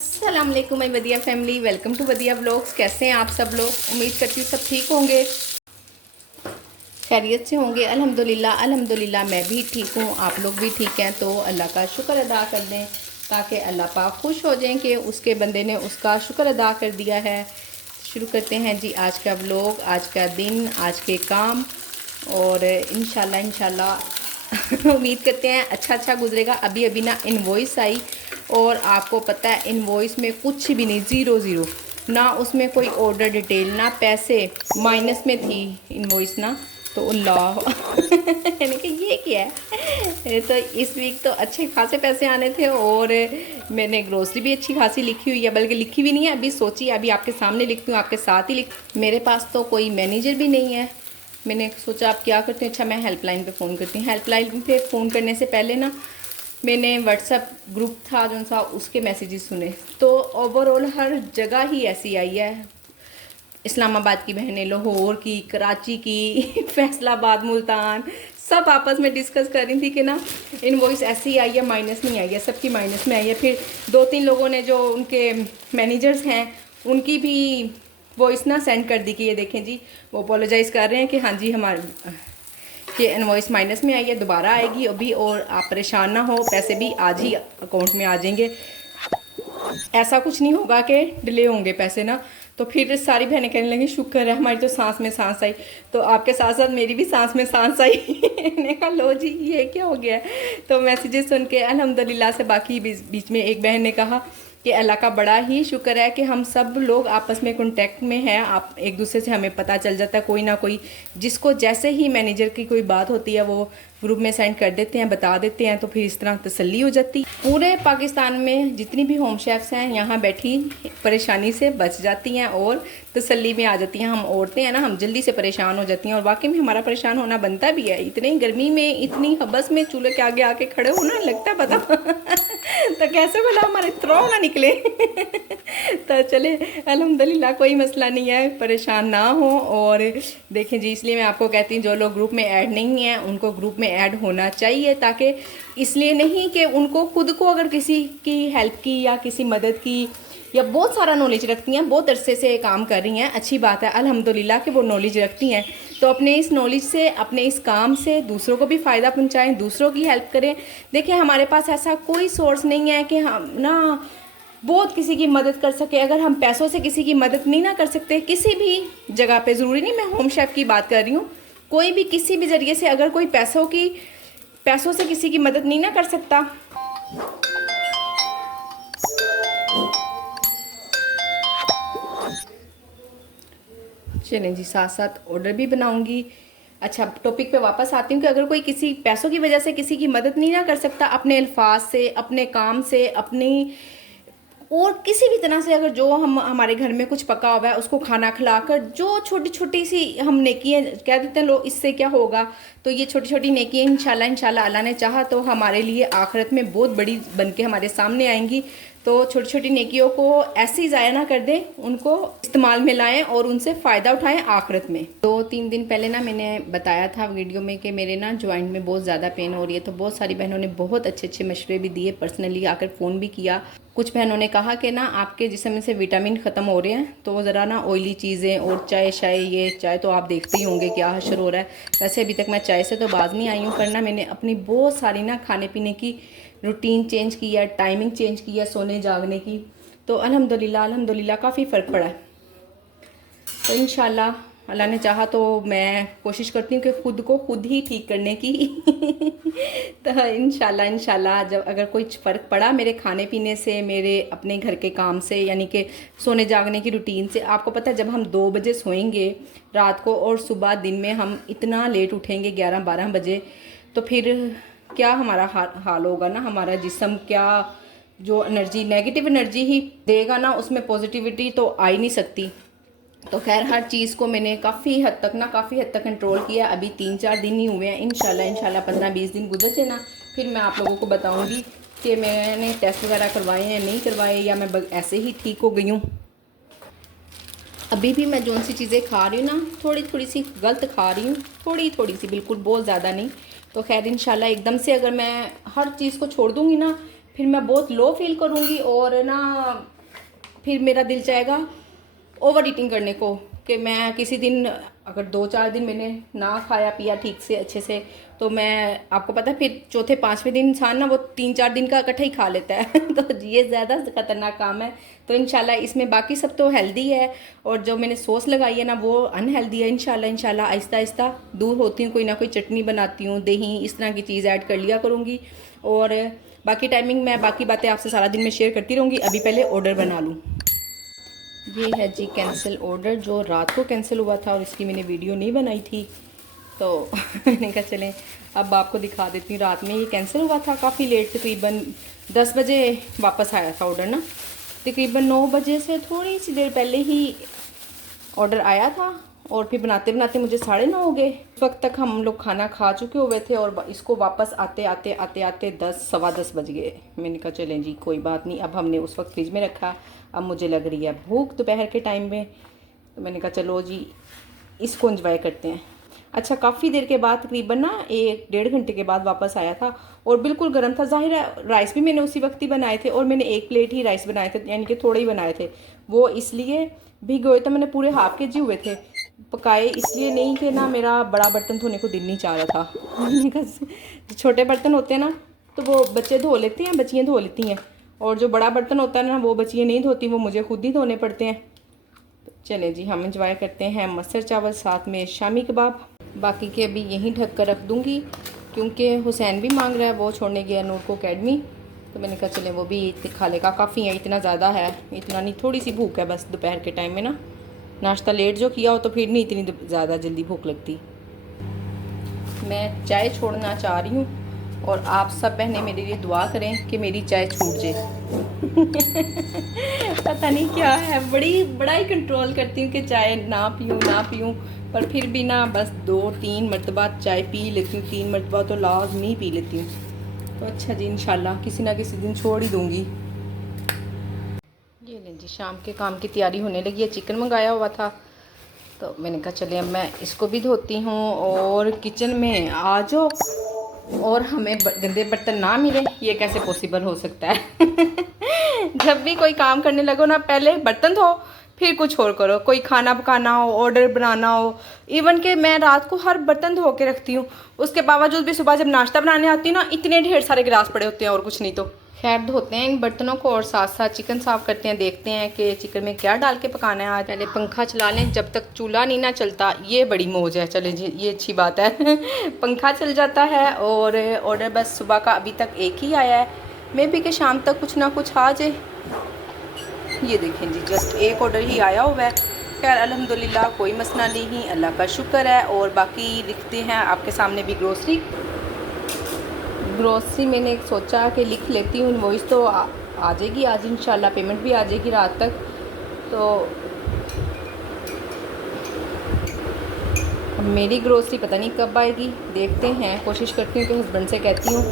अस्सलाम वालेकुम my Wadiya family, welcome to Wadiya vlogs. कैसे हैं आप सब लोग? उम्मीद करती हूँ सब ठीक होंगे, खैरियत से होंगे। अल्हम्दुलिल्लाह अल्हम्दुलिल्लाह मैं भी ठीक हूँ, आप लोग भी ठीक हैं। तो अल्लाह का शुक्र अदा कर दें ताकि अल्लाह पाक खुश हो जाएं कि उसके बंदे ने उसका शुक्र अदा कर दिया है। शुरू करते हैं जी आज का व्लॉग, आज का दिन, आज के काम, और इंशाल्लाह उम्मीद करते हैं अच्छा गुजरेगा। अभी अभी ना इनवॉइस आई और आपको पता है इनवॉइस में कुछ भी नहीं, ज़ीरो ज़ीरो, ना उसमें कोई ऑर्डर डिटेल, ना पैसे, माइनस में थी इनवॉइस ना। तो अल्लाह यानी कि ये क्या है। तो इस वीक तो अच्छे खासे पैसे आने थे और मैंने ग्रोसरी भी अच्छी खासी लिखी हुई है, बल्कि लिखी भी नहीं है, अभी सोची अभी आपके सामने लिखती हूँ, आपके साथ ही लिख। मेरे पास तो कोई मैनेजर भी नहीं है। मैंने सोचा आप क्या करती हूँ, अच्छा मैं हेल्पलाइन पे फ़ोन करती हूँ। हेल्पलाइन पे फ़ोन करने से पहले ना मैंने व्हाट्सएप ग्रुप था जो सा, उसके मैसेजेस सुने। तो ओवरऑल हर जगह ही ऐसी आई है, इस्लामाबाद की बहनें, लाहौर की, कराची की फैसलाबाद, मुल्तान, सब आपस में डिस्कस कर रही थी कि ना इनवॉइस ऐसी आई है, माइनस नहीं आई है, सबकी माइनस में आई है। फिर दो तीन लोगों ने जो उनके मैनेजर्स हैं उनकी भी वॉइस ना सेंड कर दी कि ये देखें जी, वो अपोलोजाइज़ कर रहे हैं कि हाँ जी हमारे कि इनवॉइस माइनस में आई है, दोबारा आएगी अभी, और आप परेशान ना हो, पैसे भी आज ही अकाउंट में आ जाएंगे, ऐसा कुछ नहीं होगा कि डिले होंगे पैसे ना। तो फिर सारी बहनें कहने लगी शुक्र है हमारी तो सांस में सांस आई। तो आपके साथ साथ मेरी भी सांस में सांस आई मैंने कहा लो जी ये क्या हो गया। तो मैसेजेस सुन के अल्हम्दुलिल्लाह से, बाकी बीच में एक बहन ने कहा कि अल्लाह का बड़ा ही शुक्र है कि हम सब लोग आपस में कांटेक्ट में हैं, आप एक दूसरे से हमें पता चल जाता है, कोई ना कोई जिसको जैसे ही मैनेजर की कोई बात होती है वो ग्रुप में सेंड कर देते हैं, बता देते हैं, तो फिर इस तरह तसल्ली हो जाती। पूरे पाकिस्तान में जितनी भी होम शेफ्स हैं यहाँ बैठी परेशानी से बच जाती हैं और तसल्ली में आ जाती हैं। हम औरतें हैं ना, हम जल्दी से परेशान हो जाती हैं, और वाकई में हमारा परेशान होना बनता भी है। इतनी गर्मी में, इतनी हबस में चूल्हे के आगे आके खड़े होना लगता है पता तो कैसे बोला हमारे थ्रो ना निकले तो चले अल्हम्दुलिल्लाह कोई मसला नहीं है, परेशान ना हो। और देखें जी, इसलिए मैं आपको कहती हूँ जो लोग ग्रुप में ऐड नहीं हैं उनको ग्रुप में ऐड होना चाहिए, ताकि इसलिए नहीं कि उनको खुद को अगर किसी की हेल्प की या किसी मदद की या बहुत सारा नॉलेज रखती हैं, बहुत अरसे से काम कर रही हैं, अच्छी बात है अल्हम्दुलिल्लाह कि वो नॉलेज रखती हैं, तो अपने इस नॉलेज से, अपने इस काम से दूसरों को भी फ़ायदा पहुंचाएं, दूसरों की हेल्प करें। देखिए हमारे पास ऐसा कोई सोर्स नहीं है कि हम ना बहुत किसी की मदद कर सके। अगर हम पैसों से किसी की मदद नहीं ना कर सकते किसी भी जगह पे, ज़रूरी नहीं मैं होम शेफ़ की बात कर रही हूँ, कोई भी किसी भी ज़रिए से अगर कोई पैसों से किसी की मदद नहीं ना कर सकता, चलें जी साथ साथ ऑर्डर भी बनाऊंगी। अच्छा टॉपिक पे वापस आती हूँ कि अगर कोई किसी पैसों की वजह से किसी की मदद नहीं ना कर सकता, अपने अल्फाज से, अपने काम से, अपनी और किसी भी तरह से, अगर जो हम हमारे घर में कुछ पका हुआ है उसको खाना खिलाकर, जो छोटी छोटी सी हम नेकियां कह देते हैं लोग, इससे क्या होगा, तो ये छोटी छोटी नेकियां इंशाल्लाह अल्लाह ने चाहा तो हमारे लिए आखिरत में बहुत बड़ी बन के हमारे सामने आएंगी। तो छोटी छोटी नेकियों को ऐसे ही ज़ाया ना कर दें, उनको इस्तेमाल में लाएं और उनसे फ़ायदा उठाएं आखिरत में। 2-3 दिन पहले ना मैंने बताया था वीडियो में कि मेरे ना जॉइंट में बहुत ज़्यादा पेन हो रही है, तो बहुत सारी बहनों ने बहुत अच्छे मशवरे भी दिए, पर्सनली आकर फ़ोन भी किया। कुछ बहनों ने कहा कि ना आपके जिस्म में से विटामिन ख़त्म हो रहे हैं, तो ज़रा ना ऑयली चीज़ें और चाय तो आप देखते ही होंगे क्या हशर हो रहा है। वैसे अभी तक मैं चाय से तो बाज नहीं आई हूँ, पर ना मैंने अपनी बहुत सारी ना खाने पीने की रूटीन चेंज की है, टाइमिंग चेंज की है सोने जागने की, तो अल्हम्दुलिल्लाह काफ़ी फ़र्क पड़ा है। तो इंशाल्लाह अल्लाह ने चाहा तो मैं कोशिश करती हूँ कि ख़ुद को खुद ही ठीक करने की तो इंशाल्लाह जब अगर कोई फ़र्क पड़ा मेरे खाने पीने से, मेरे अपने घर के काम से, यानी कि सोने जागने की रूटीन से। आपको पता है जब हम 2 बजे सोएंगे रात को और सुबह दिन में हम इतना लेट उठेंगे 11-12 बजे, तो फिर क्या हमारा हाल होगा ना, हमारा जिस्म क्या जो एनर्जी, नेगेटिव एनर्जी ही देगा ना, उसमें पॉजिटिविटी तो आ ही नहीं सकती। तो खैर हर चीज़ को मैंने काफ़ी हद तक कंट्रोल किया। अभी 3-4 दिन ही हुए हैं, इंशाल्लाह 15-20 दिन गुजर से ना फिर मैं आप लोगों को बताऊंगी कि मैंने टेस्ट वगैरह करवाए हैं नहीं करवाए, या मैं ऐसे ही ठीक हो गई हूँ। अभी भी मैं जो सी चीज़ें खा रही हूँ ना, थोड़ी सी गलत खा रही हूँ, थोड़ी सी, बिल्कुल बहुत ज़्यादा नहीं। तो खैर इंशाल्लाह एकदम से अगर मैं हर चीज़ को छोड़ दूँगी ना, फिर मैं बहुत लो फील करूँगी और ना फिर मेरा दिल चाहेगा ओवर ईटिंग करने को, कि मैं किसी दिन अगर 2-4 दिन मैंने ना खाया पिया ठीक से अच्छे से, तो मैं, आपको पता है फिर चौथे 5वें दिन इंसान ना वो 3-4 दिन का इकट्ठा ही खा लेता है तो ये ज़्यादा खतरनाक काम है। तो इंशाल्लाह इसमें बाकी सब तो हेल्दी है, और जो मैंने सॉस लगाई है ना वो अनहेल्दी है। इंशाल्लाह आहिस्ता आहिस्ता दूर होती हूँ, कोई ना कोई चटनी बनाती हूँ, दही इस तरह की चीज़ ऐड कर लिया करूँगी, और बाकी टाइमिंग मैं बाकी बातें आपसे सारा दिन में शेयर करती रहूँगी। अभी पहले ऑर्डर बना लूँ। ये है जी कैंसिल ऑर्डर, जो रात को कैंसिल हुआ था और इसकी मैंने वीडियो नहीं बनाई थी, तो मैंने कहा चलें अब आपको दिखा देती हूँ। रात में ये कैंसिल हुआ था काफ़ी लेट, तकरीबन 10 बजे वापस आया था ऑर्डर ना, तकरीबन 9 बजे से थोड़ी सी देर पहले ही ऑर्डर आया था, और फिर बनाते बनाते मुझे 9:30 हो गए। उस वक्त तक हम लोग खाना खा चुके हुए थे, और इसको वापस आते आते 10 सवा 10 बज गए। मैंने कहा चलें जी कोई बात नहीं, अब हमने उस वक्त फ्रिज में रखा, अब मुझे लग रही है भूख दोपहर के टाइम में, तो मैंने कहा चलो जी इसको एंजॉय करते हैं। अच्छा, काफ़ी देर के बाद तकरीबन ना 1-1.5 घंटे के बाद वापस आया था, और बिल्कुल गर्म था। ज़ाहिर है राइस भी मैंने उसी वक्त ही बनाए थे, और मैंने 1 प्लेट ही राइस बनाए थे, यानी कि थोड़े ही बनाए थे। वो इसलिए भिगोए तो मैंने पूरे ½ kg हुए थे, पकाए इसलिए नहीं कि ना मेरा बड़ा बर्तन धोने को दिल नहीं चाह रहा था छोटे बर्तन होते हैं ना तो वो बच्चे धो लेते हैं, बच्चियाँ धो लेती हैं, और जो बड़ा बर्तन होता है ना वो बच्चियाँ नहीं धोती, वो मुझे खुद ही धोने पड़ते हैं। तो चलें जी हम इंजॉय करते हैं मस्टर्ड चावल, साथ में शामी कबाब। बाकी के अभी यहीं ढक कर रख दूँगी, क्योंकि हुसैन भी मांग रहा है, वो छोड़ने गया नूर को अकेडमी, तो मैंने कहा चलें वो भी खा लेगा। काफ़ी है, इतना ज़्यादा है, इतना नहीं, थोड़ी सी भूख है बस दोपहर के टाइम में ना, नाश्ता लेट जो किया हो तो फिर नहीं इतनी ज़्यादा जल्दी भूख लगती। मैं चाय छोड़ना चाह रही हूँ, और आप सब बहनें मेरे लिए दुआ करें कि मेरी चाय छूट जाए पता नहीं क्या है, बड़ा ही कंट्रोल करती हूँ कि चाय ना पीऊँ, पर फिर भी ना बस 2-3 मरतबा चाय पी लेती हूँ, 3 मरतबा तो लाजमी पी लेती हूँ। तो अच्छा जी इंशाल्लाह किसी ना किसी दिन छोड़ ही दूँगी। ये लें जी शाम के काम की तैयारी होने लगी है। चिकन मंगाया हुआ था, तो मैंने कहा चलिए अब मैं इसको भी धोती हूँ, और किचन में आ जाओ और हमें गंदे बर्तन ना मिले, ये कैसे पॉसिबल हो सकता है जब भी कोई काम करने लगो ना, पहले बर्तन धो फिर कुछ और करो, कोई खाना पकाना हो, ऑर्डर बनाना हो, इवन के मैं रात को हर बर्तन धो के रखती हूँ, उसके बावजूद भी सुबह जब नाश्ता बनाने आती हूँ ना, इतने ढेर सारे गिलास पड़े होते हैं और कुछ नहीं। तो खैर धोते हैं इन बर्तनों को और साथ साथ चिकन साफ़ करते हैं, देखते हैं कि चिकन में क्या डाल के पकाना है आज। पहले पंखा चला लें, जब तक चूल्हा नहीं ना चलता, ये बड़ी मौज है। चले जी ये अच्छी बात है पंखा चल जाता है, और ऑर्डर बस सुबह का अभी तक एक ही आया है, मे भी कि शाम तक कुछ ना कुछ आ जाए। ये देखें जी जस्ट एक ऑर्डर ही आया हुआ है। खैर अल्हम्दुलिल्लाह कोई मसला नहीं, अल्लाह का शुक्र है। और बाकी लिखते हैं आपके सामने भी ग्रोसरी मैंने सोचा कि लिख लेती हूँ, इनवॉइस तो आ जाएगी आज इंशाल्लाह, पेमेंट भी आ जाएगी रात तक। तो अब मेरी ग्रोसरी पता नहीं कब आएगी, देखते हैं, कोशिश करती हूँ कि हस्बैंड से कहती हूँ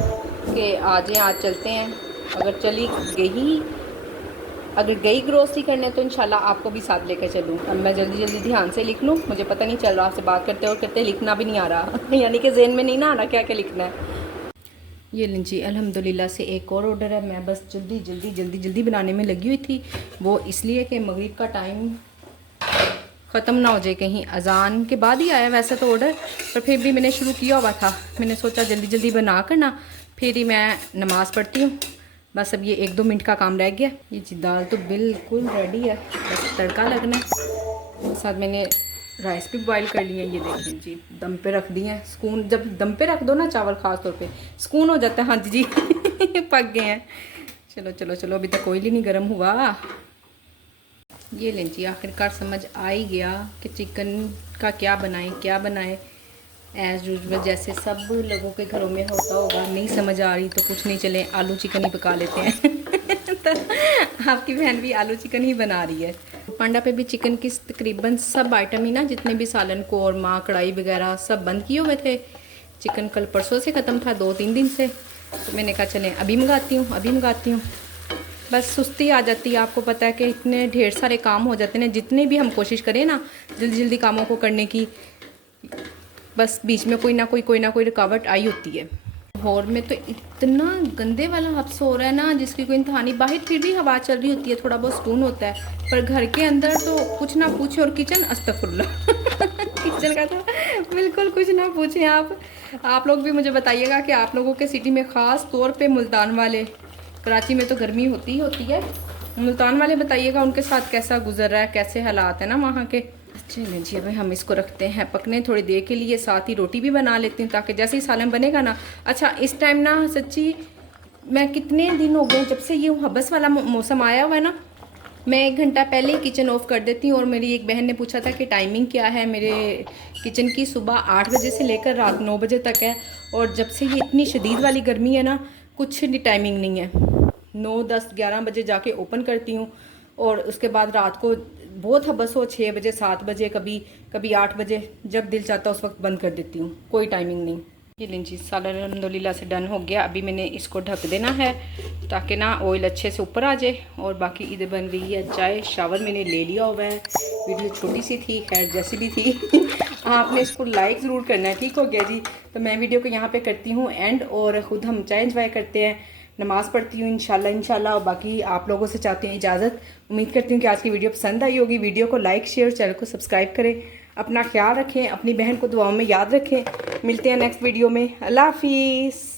कि आ जाएं, आज चलते हैं। अगर गई ग्रोसरी करने तो इंशाल्लाह आपको भी साथ लेकर चलूँ। अब मैं जल्दी ध्यान से लिख लूँ, मुझे पता नहीं चल रहा, आपसे बात करते और करते लिखना भी नहीं आ रहा यानी कि ज़हन में नहीं ना आ रहा क्या क्या लिखना है। ये लीजिए अल्हम्दुलिल्लाह से एक और ऑर्डर है। मैं बस जल्दी बनाने में लगी हुई थी, वो इसलिए कि मगरिब का टाइम ख़त्म ना हो जाए, कहीं अजान के बाद ही आया वैसे तो ऑर्डर, पर फिर भी मैंने शुरू किया हुआ था, मैंने सोचा जल्दी बना कर ना फिर ही मैं नमाज़ पढ़ती हूँ। बस अब ये 1-2 मिनट का काम रह गया। ये जी दाल तो बिल्कुल रेडी है, बस तड़का लगना है। साथ मैंने राइस भी बॉईल कर लिए, ये देखें जी दम पे रख दिए हैं। सुकून, जब दम पे रख दो ना चावल ख़ास तौर पे सुकून हो जाता है। हाँ जी पक गए हैं। चलो अभी तक कोई नहीं गर्म हुआ। ये लें जी आखिरकार समझ आ ही गया कि चिकन का क्या बनाएं। एज़ यूजुअल जैसे सब लोगों के घरों में होता होगा, नहीं समझ आ रही तो कुछ नहीं, चले आलू चिकन ही पका लेते हैं तो आपकी बहन भी आलू चिकन ही बना रही है। पांडा पे भी चिकन की तकरीबन सब आइटम ही ना, जितने भी सालन, कौरमा, कढ़ाई वगैरह सब बंद किए हुए थे। चिकन कल परसों से ख़त्म था, 2-3 दिन से, तो मैंने कहा चलें अभी मंगाती हूँ। बस सुस्ती आ जाती है, आपको पता है कि इतने ढेर सारे काम हो जाते हैं, जितने भी हम कोशिश करें ना जल्दी कामों को करने की, बस बीच में कोई ना कोई रुकावट आई होती है। लाहौर में तो इतना गंदे वाला हब्स हो रहा है ना जिसकी कोई इंतहा नहीं। बाहर फिर भी हवा चल रही होती है, थोड़ा बहुत सुकून होता है, पर घर के अंदर तो कुछ ना पूछे। और किचन अस्तगफुरुल्लाह किचन का तो बिल्कुल कुछ ना पूछें। आप लोग भी मुझे बताइएगा कि आप लोगों के सिटी में ख़ास तौर पे मुल्तान वाले, कराची में तो गर्मी होती ही होती है, मुल्तान वाले बताइएगा उनके साथ कैसा गुजर रहा है, कैसे हालात है ना वहाँ के। चलिए जी, अभी हम इसको रखते हैं पकने थोड़ी देर के लिए, साथ ही रोटी भी बना लेती हूँ ताकि जैसे ही सालन बनेगा ना। अच्छा, इस टाइम ना सच्ची मैं कितने दिन हो गए जब से ये हबस वाला मौसम आया हुआ है ना, मैं 1 घंटा पहले ही किचन ऑफ कर देती हूँ। और मेरी एक बहन ने पूछा था कि टाइमिंग क्या है मेरे किचन की, सुबह 8 बजे से लेकर रात 9 बजे तक है। और जब से ये इतनी शदीद वाली गर्मी है ना, कुछ भी टाइमिंग नहीं है। 9, 10, 11 बजे जाके ओपन करती हूँ और उसके बाद रात को बहुत हबस हो 6 बजे, 7 बजे, कभी 8 बजे, जब दिल चाहता उस वक्त बंद कर देती हूँ, कोई टाइमिंग नहीं। ये लें जी, सालन अल्हम्दुलिल्लाह से डन हो गया। अभी मैंने इसको ढक देना है ताकि ना ऑयल अच्छे से ऊपर आ जाए। और बाकी इधर बन रही है चाय, शावर मैंने ले लिया हुआ है। वीडियो छोटी सी थी, खैर जैसी भी थी आपने इसको लाइक ज़रूर करना है, ठीक हो गया जी। तो मैं वीडियो को यहाँ पे करती हूँ एंड, और ख़ुद हम चाय इंजॉय करते हैं, नमाज़ पढ़ती हूँ इंशाल्लाह। और बाकी आप लोगों से चाहती हूँ इजाज़त। उम्मीद करती हूँ कि आज की वीडियो पसंद आई होगी। वीडियो को लाइक, शेयर, चैनल को सब्सक्राइब करें। अपना ख्याल रखें, अपनी बहन को दुआओं में याद रखें। मिलते हैं नेक्स्ट वीडियो में। अल्लाह हाफिज़।